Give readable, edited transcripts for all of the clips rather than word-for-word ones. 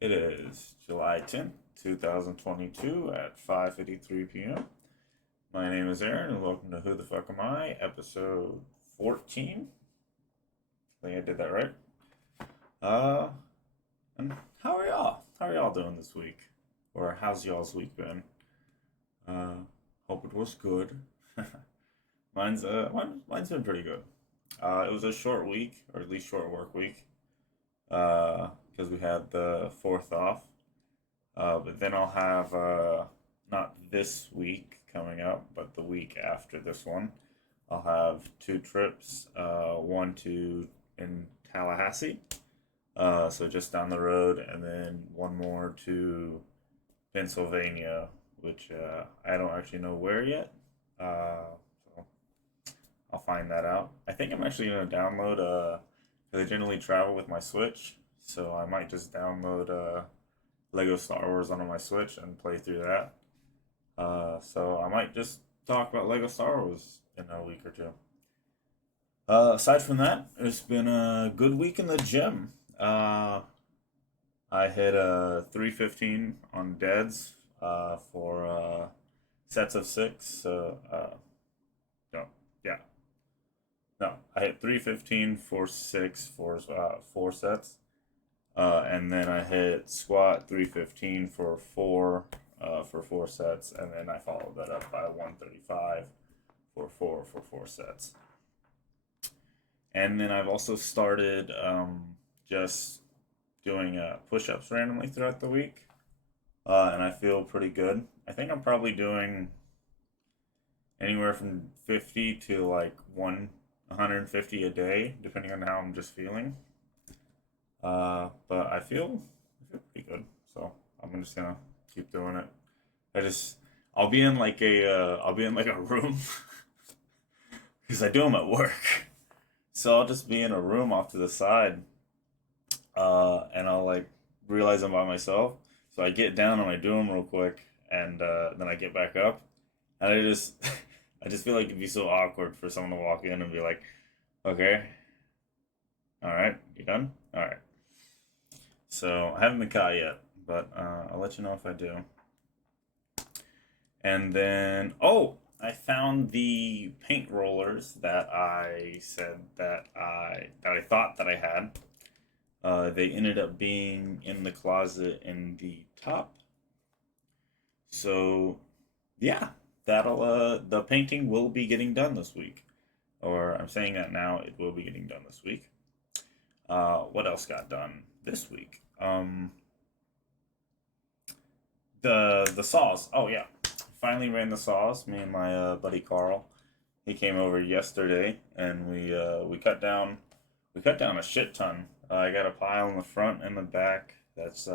It is July 10th, 2022 at 5:53 p.m. My name is Aaron and welcome to Who the Fuck Am I, episode 14. I think I did that right. Uh, and how are y'all? How are y'all doing this week? Or how's y'all's week been? Uh, Hope it was good. Mine's been pretty good. It was a short week, or at least short work week, because we had the 4th off. But then I'll have not this week coming up, but the week after this one. I'll have two trips. One to in Tallahassee, so just down the road, and then one more to Pennsylvania, which I don't actually know where yet. So I'll find that out. I think I'm actually gonna download because I generally travel with my Switch, so I might just download Lego Star Wars onto my Switch and play through that. So I might just talk about Lego Star Wars in a week or two. Aside from that, it's been a good week in the gym. I hit a 315 on deads for sets of six. No, yeah, no, I hit 315 for six for 4 sets. And then I hit squat 315 for 4 sets, and then I followed that up by 135 for 4 sets. And then I've also started just doing push-ups randomly throughout the week, and I feel pretty good. I think I'm probably doing anywhere from 50 to like 150 a day, depending on how I'm just feeling. But I feel pretty good, so I'm just gonna keep doing it. I just I'll be in like a room because I do them at work. So I'll just be in a room off to the side, and I'll like realize I'm by myself. So I get down and I do them real quick, and then I get back up, and I just I just feel like it'd be so awkward for someone to walk in and be like, "Okay, all right, you done? All right." So I haven't been caught yet, but I'll let you know if I do. And then, oh, I found the paint rollers that I said that I thought that I had. They ended up being in the closet in the top. So yeah, that'll the painting will be getting done this week. Or I'm saying that now, it will be getting done this week. What else got done this week? The saws. Oh yeah, finally ran the saws. Me and my buddy Carl. He came over yesterday, and we cut down a shit ton. I got a pile in the front and the back that's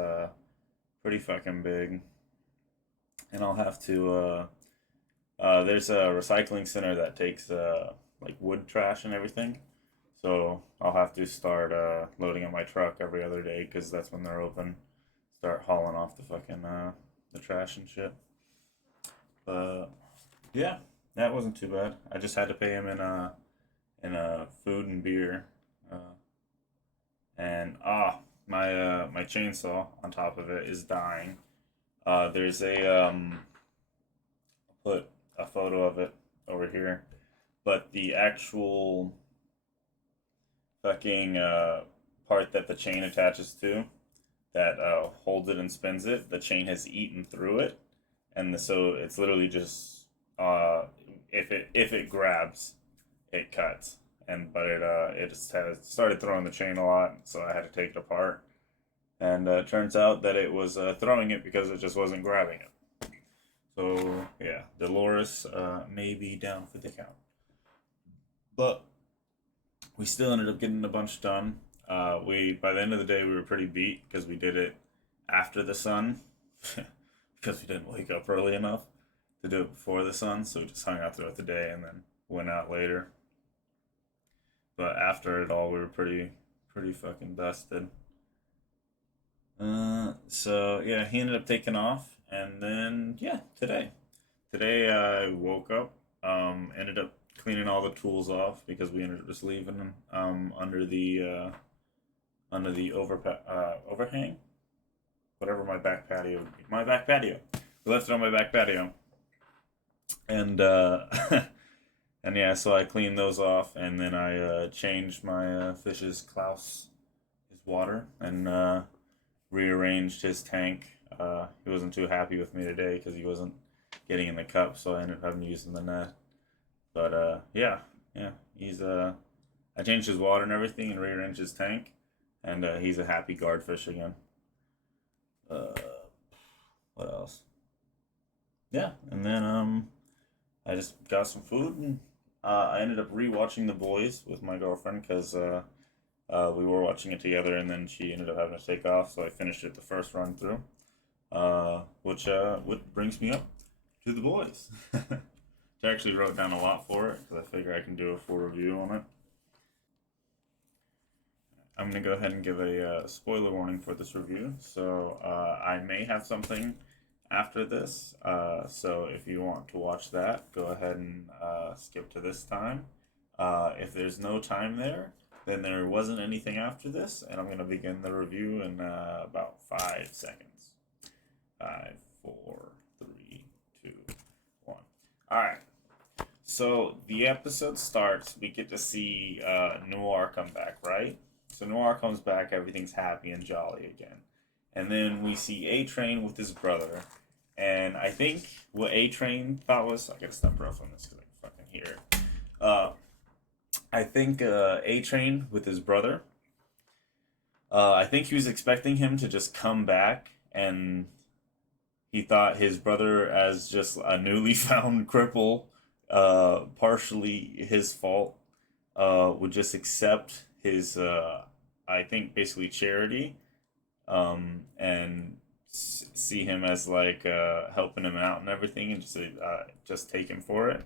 pretty fucking big, and I'll have to. There's a recycling center that takes like wood trash and everything, so I'll have to start loading up my truck every other day because that's when they're open. Start hauling off the fucking the trash and shit. But yeah, that wasn't too bad. I just had to pay him in food and beer, uh, and my chainsaw on top of it is dying. There's a I'll put a photo of it over here, but the actual fucking part that the chain attaches to that holds it and spins it, the chain has eaten through it, and so it's literally just if it grabs, it cuts. And but it just has started throwing the chain a lot, so I had to take it apart. And it turns out that it was throwing it because it just wasn't grabbing it. So yeah, Dolores may be down for the count, but we still ended up getting a bunch done. We By the end of the day we were pretty beat because we did it after the sun because we didn't wake up early enough to do it before the sun, so we just hung out throughout the day and then went out later. But after it all, we were pretty fucking dusted. So yeah, he ended up taking off, and then yeah, today I woke up, ended up cleaning all the tools off because we ended up just leaving them under the overhang. whatever my back patio would be. My back patio. We left it on my back patio, and and yeah, so I cleaned those off, and then I changed my fish's Klaus his water, and rearranged his tank. He wasn't too happy with me today because he wasn't getting in the cup, so I ended up having to use the net. But yeah, yeah, he's I changed his water and everything, and rearranged his tank, and he's a happy guardfish again. Uh, what else? Yeah, and then I just got some food, and I ended up rewatching The Boys with my girlfriend because we were watching it together, and then she ended up having to take off, so I finished it the first run through. Which brings me up to The Boys. I actually wrote down a lot for it because I figure I can do a full review on it. I'm gonna go ahead and give a spoiler warning for this review. So I may have something after this. So if you want to watch that, go ahead and skip to this time. If there's no time there, then there wasn't anything after this, and I'm gonna begin the review in about 5 seconds. 5, 4, 3, 2, 1. All right. So the episode starts. We get to see Noir come back, right? So Noir comes back. Everything's happy and jolly again, and then we see A Train with his brother. And I think what A Train thought was, I gotta stop rough on this because I can fucking hear it. Uh, I think A Train with his brother. I think he was expecting him to just come back, and he thought his brother as just a newly found cripple, partially his fault, would just accept his, I think, basically charity, and see him as like helping him out and everything, and just take him for it.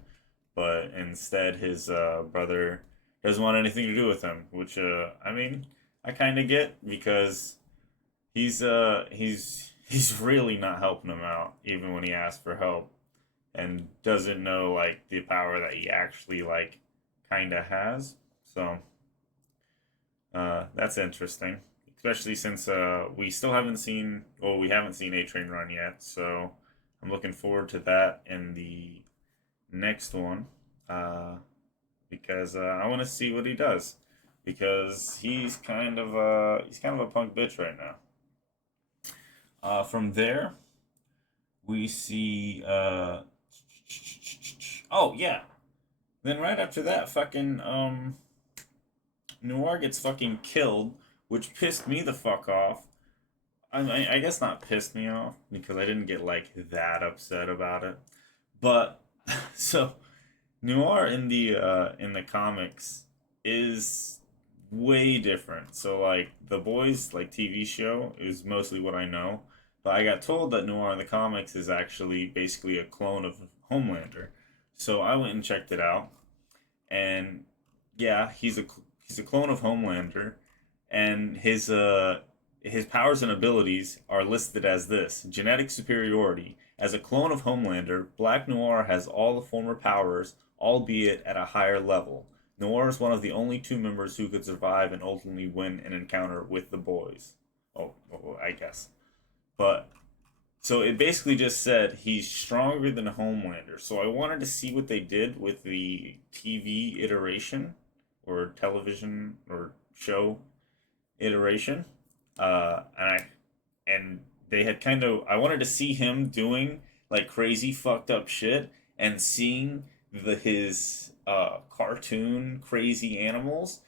But instead, his brother doesn't want anything to do with him, which I mean, I kind of get because he's really not helping him out, even when he asks for help, and doesn't know like the power that he actually like kind of has. So that's interesting, especially since we still haven't seen, well, we haven't seen A Train run yet. So I'm looking forward to that in the next one, uh, because I want to see what he does, because he's kind of a punk bitch right now. From there, we see oh yeah. Then right after that, fucking Noir gets fucking killed, which pissed me the fuck off. I guess not pissed me off because I didn't get like that upset about it. But so Noir in the comics is way different. So like the Boys like TV show is mostly what I know, but I got told that Noir in the comics is actually basically a clone of Homelander. So I went and checked it out, and yeah, he's a clone of Homelander, and his powers and abilities are listed as this: genetic superiority. As a clone of Homelander, Black Noir has all the former powers, albeit at a higher level. Noir is one of the only two members who could survive and ultimately win an encounter with the boys. Oh, I guess. But so it basically just said he's stronger than Homelander. So I wanted to see what they did with the TV iteration or television or show iteration. And they had kind of, I wanted to see him doing like crazy fucked up shit, and seeing his cartoon crazy animals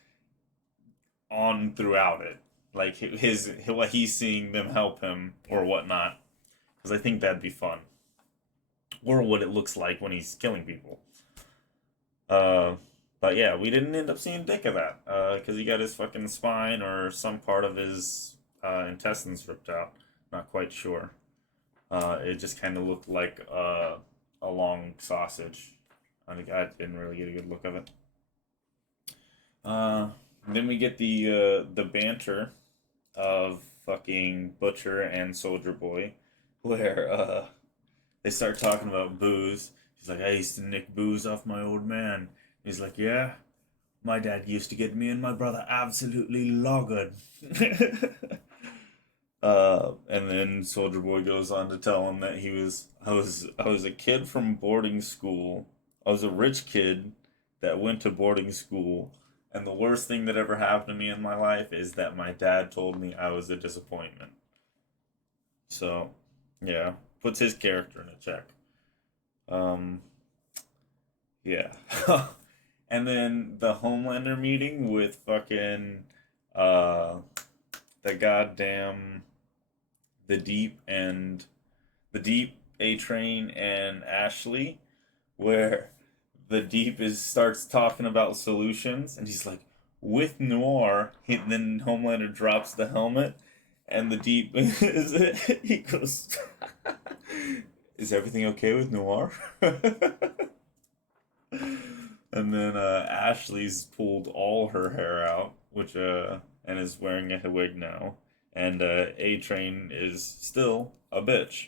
on throughout it, like his what he's seeing them help him or whatnot, because I think that'd be fun, or what it looks like when he's killing people. Uh, but yeah, we didn't end up seeing dick of that because he got his fucking spine or some part of his intestines ripped out. Not quite sure. It just kind of looked like a long sausage. I didn't really get a good look of it. Uh, then we get the banter of fucking Butcher and Soldier Boy, where they start talking about booze. He's like, I used to nick booze off my old man. He's like, yeah, my dad used to get me and my brother absolutely loggered. And then Soldier Boy goes on to tell him that I was a kid from boarding school. I was a rich kid that went to boarding school, and the worst thing that ever happened to me in my life is that my dad told me I was a disappointment. So, yeah, puts his character in a check. Um, yeah. And then the Homelander meeting with fucking uh the goddamn the Deep and the Deep, A Train, and Ashley, where the Deep is starts talking about solutions, and he's like, with Noir. Then Homelander drops the helmet, and the Deep he goes, "Is everything okay with Noir?" And then Ashley's pulled all her hair out, which and is wearing a wig now, and A Train is still a bitch.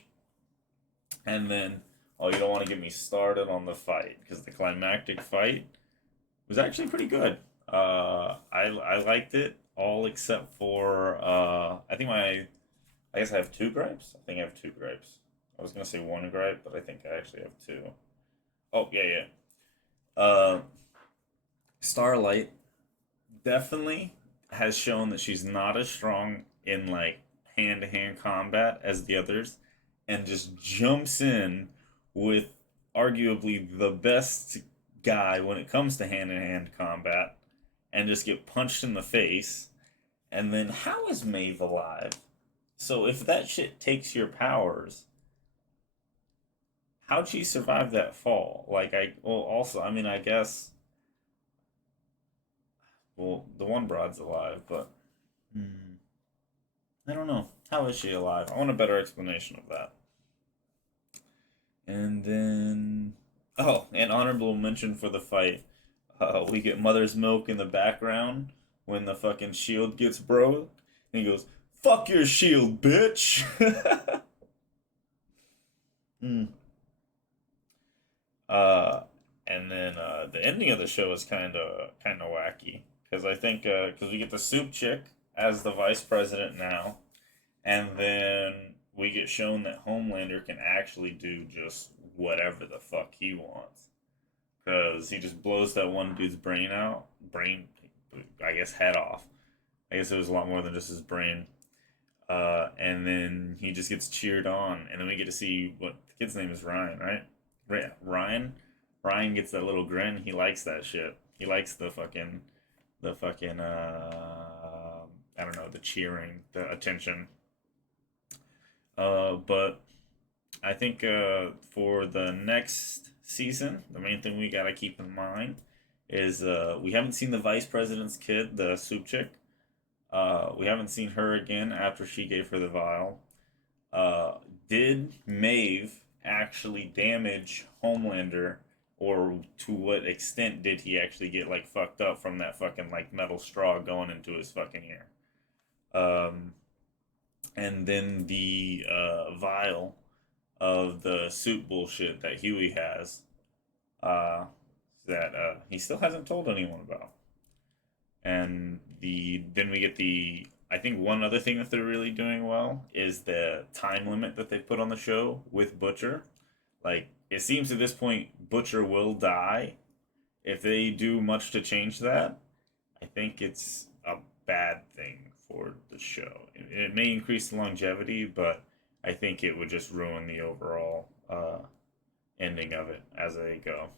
And then, oh, you don't want to get me started on the fight because the climactic fight was actually pretty good. I liked it all except for I guess I have two gripes. I think I have two gripes. I was gonna say one gripe, but I think I actually have two. Oh yeah, yeah. Starlight definitely has shown that she's not as strong in like hand to hand combat as the others, and just jumps in with arguably the best guy when it comes to hand to hand combat and just get punched in the face. And then, how is Maeve alive? So, if that shit takes your powers, how'd she survive that fall? Well, also, I mean, I guess, well, the one broad's alive, but hmm, I don't know. How is she alive? I want a better explanation of that. And then, oh, an honorable mention for the fight. We get Mother's Milk in the background when the fucking shield gets broke. And he goes, "Fuck your shield, bitch." Hmm. Uh, and then the ending of the show is kind of wacky because I think because we get the soup chick as the vice president now, and then we get shown that Homelander can actually do just whatever the fuck he wants. Because he just blows that one dude's brain out. Brain, I guess, head off. I guess it was a lot more than just his brain. And then he just gets cheered on. And then we get to see what the kid's name is Ryan, right? Right, Ryan. Ryan gets that little grin. He likes that shit. He likes the fucking, I don't know, the cheering, the attention. But I think for the next season, the main thing we gotta keep in mind is we haven't seen the vice president's kid, the soup chick. We haven't seen her again after she gave her the vial. Uh, did Maeve actually damage Homelander, or to what extent did he actually get like fucked up from that fucking like metal straw going into his fucking ear? Um, and then the vial of the suit bullshit that Huey has uh, that he still hasn't told anyone about. And then we get the I think one other thing that they're really doing well is the time limit that they put on the show with Butcher. Like it seems at this point Butcher will die. If they do much to change that, I think it's a bad thing for the show. It may increase the longevity, but I think it would just ruin the overall ending of it as they go.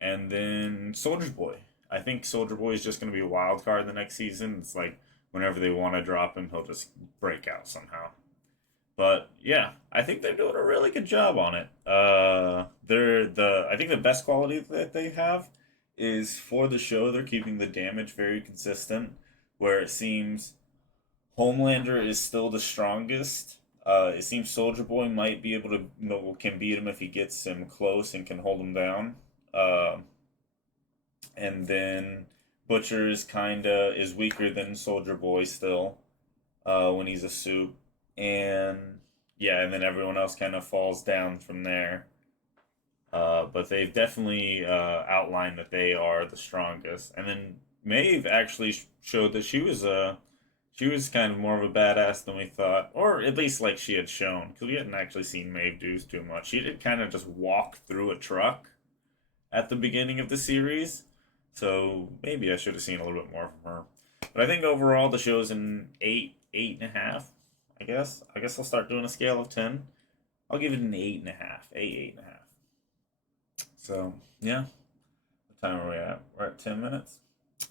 And then Soldier Boy. I think Soldier Boy is just going to be a wild card in the next season. It's like whenever they want to drop him, he'll just break out somehow. But yeah, I think they're doing a really good job on it. They're the I think the best quality that they have is for the show. They're keeping the damage very consistent, where it seems Homelander is still the strongest. It seems Soldier Boy might be able to can beat him if he gets him close and can hold him down. Uh, and then Butcher is weaker than Soldier Boy still when he's a suit, and yeah, and then everyone else kind of falls down from there. But they've definitely outlined that they are the strongest, and then Maeve actually showed that she was She was kind of more of a badass than we thought, or at least like she had shown, because we hadn't actually seen Maeve do too much. She did kind of just walk through a truck at the beginning of the series, so maybe I should have seen a little bit more from her. But I think overall the show's an 8.5. I guess I'll start doing a scale of 10. I'll give it an 8.5, 8.5. So yeah, what time are we at? We're at 10 minutes.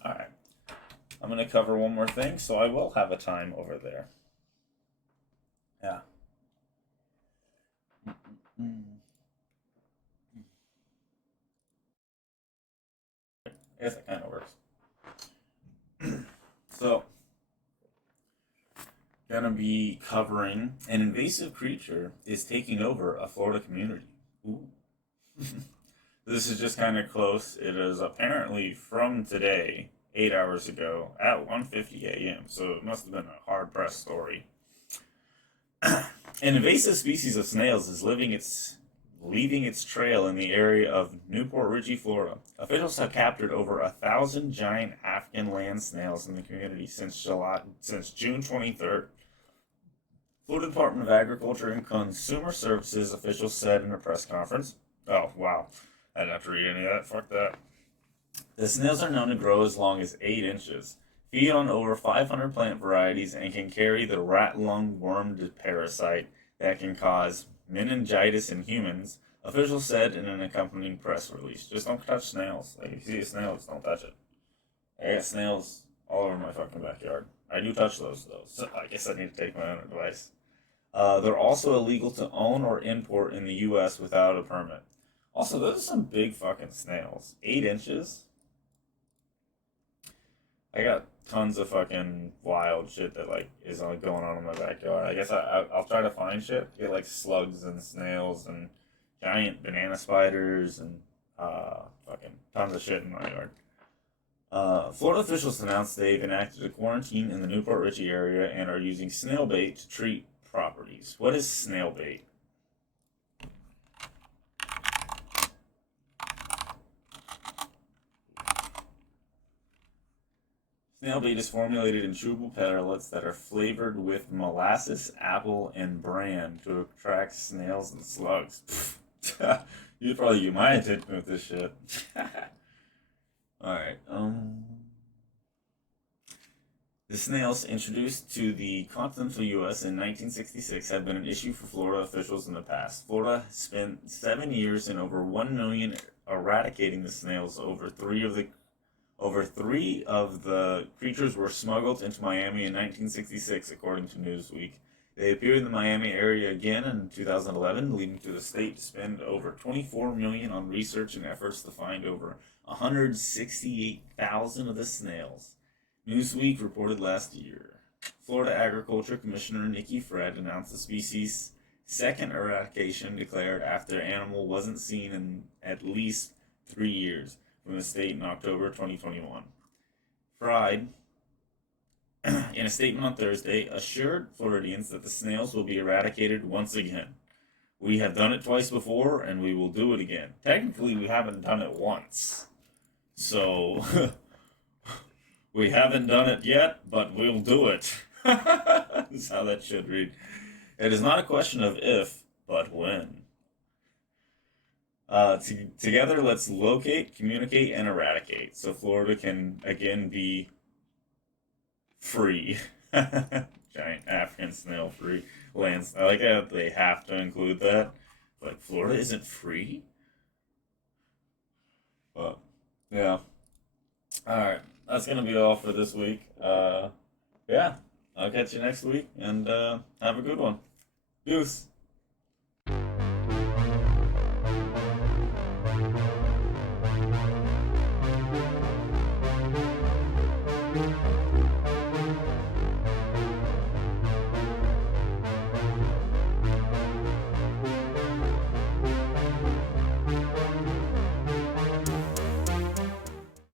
All right. I'm gonna cover one more thing, so I will have a time over there. Yeah. I guess that kind of works. So, gonna be covering an invasive creature is taking over a Florida community. Ooh. This is just kind of close. It is apparently from today, 8 hours ago, at 1:50 a.m. So it must have been a hard pressed story. An invasive species of snails is leaving its trail in the area of Newport Richey, Florida. Officials have captured over 1,000 giant African land snails in the community since June 23rd. Florida Department of Agriculture and Consumer Services officials said in a press conference. Oh wow, I didn't have to read any of that. Fuck that. The snails are known to grow as long as 8 inches, feed on over 500 plant varieties, and can carry the rat lung worm parasite that can cause meningitis in humans, officials said in an accompanying press release. Just don't touch snails. Like, if you see a snail, just don't touch it. I got snails all over my fucking backyard. I do touch those, though, so I guess I need to take my own advice. They're also illegal to own or import in the U.S. without a permit. Also, those are some big fucking snails. 8 inches? I got tons of fucking wild shit that like is going on in my backyard. I guess I'll try to find shit. Get like slugs and snails and giant banana spiders and fucking tons of shit in my yard. Florida officials announced they've enacted a quarantine in the Newport Richey area and are using snail bait to treat properties. What is snail bait? Snail bait is formulated in chewable pellets that are flavored with molasses, apple, and bran to attract snails and slugs. You'd probably get my attention with this shit. Alright, the snails introduced to the continental U.S. in 1966 have been an issue for Florida officials in the past. Florida has spent 7 years and over 1 million eradicating the snails. Over three of the creatures were smuggled into Miami in 1966, according to Newsweek. They appeared in the Miami area again in 2011, leading to the state to spend over $24 million on research and efforts to find over 168,000 of the snails. Newsweek reported last year. Florida Agriculture Commissioner Nikki Fred announced the species' second eradication declared after the animal wasn't seen in at least 3 years from the state in October 2021. Fried, in a statement on Thursday, assured Floridians that the snails will be eradicated once again. We have done it twice before, and we will do it again. Technically, we haven't done it once. So, we haven't done it yet, but we'll do it. That's how that should read. It is not a question of if, but when. Together, let's locate, communicate, and eradicate so Florida can again be free. Giant African snail free lands. I like how they have to include that. Like, Florida isn't free? But, yeah. Alright, that's gonna be all for this week. Yeah, I'll catch you next week, and have a good one. Deuce.